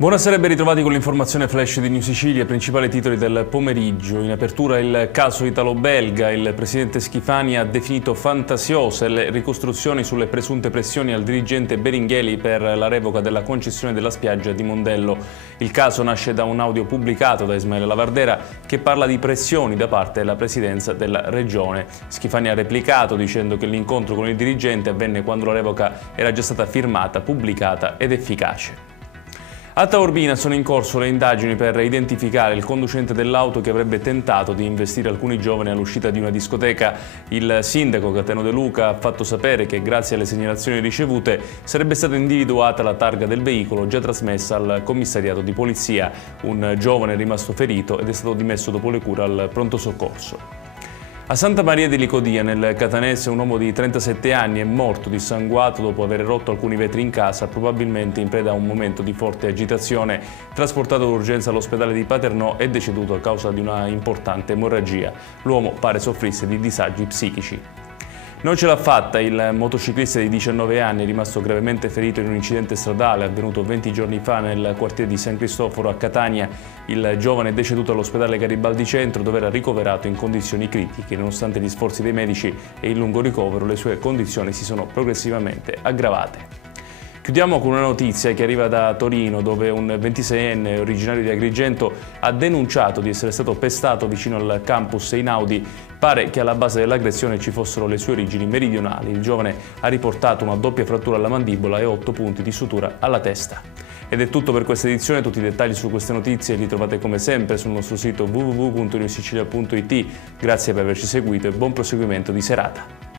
Buonasera e ben ritrovati con l'informazione flash di New Sicilia, principali titoli del pomeriggio. In apertura il caso italo-belga, il presidente Schifani ha definito fantasiose le ricostruzioni sulle presunte pressioni al dirigente Beringheli per la revoca della concessione della spiaggia di Mondello. Il caso nasce da un audio pubblicato da Ismaele Lavardera che parla di pressioni da parte della presidenza della regione. Schifani ha replicato dicendo che l'incontro con il dirigente avvenne quando la revoca era già stata firmata, pubblicata ed efficace. A Taormina sono in corso le indagini per identificare il conducente dell'auto che avrebbe tentato di investire alcuni giovani all'uscita di una discoteca. Il sindaco Cateno De Luca ha fatto sapere che grazie alle segnalazioni ricevute sarebbe stata individuata la targa del veicolo già trasmessa al commissariato di polizia. Un giovane è rimasto ferito ed è stato dimesso dopo le cure al pronto soccorso. A Santa Maria di Licodia, nel Catanese, un uomo di 37 anni è morto dissanguato dopo aver rotto alcuni vetri in casa, probabilmente in preda a un momento di forte agitazione. Trasportato d'urgenza all'ospedale di Paternò, è deceduto a causa di una importante emorragia. L'uomo pare soffrisse di disagi psichici. Non ce l'ha fatta, il motociclista di 19 anni è rimasto gravemente ferito in un incidente stradale avvenuto 20 giorni fa nel quartiere di San Cristoforo a Catania. Il giovane è deceduto all'ospedale Garibaldi Centro dove era ricoverato in condizioni critiche. Nonostante gli sforzi dei medici e il lungo ricovero, le sue condizioni si sono progressivamente aggravate. Chiudiamo con una notizia che arriva da Torino, dove un 26enne originario di Agrigento ha denunciato di essere stato pestato vicino al campus Einaudi. Pare che alla base dell'aggressione ci fossero le sue origini meridionali. Il giovane ha riportato una doppia frattura alla mandibola e 8 punti di sutura alla testa. Ed è tutto per questa edizione. Tutti i dettagli su queste notizie li trovate come sempre sul nostro sito www.newsicilia.it. Grazie per averci seguito e buon proseguimento di serata.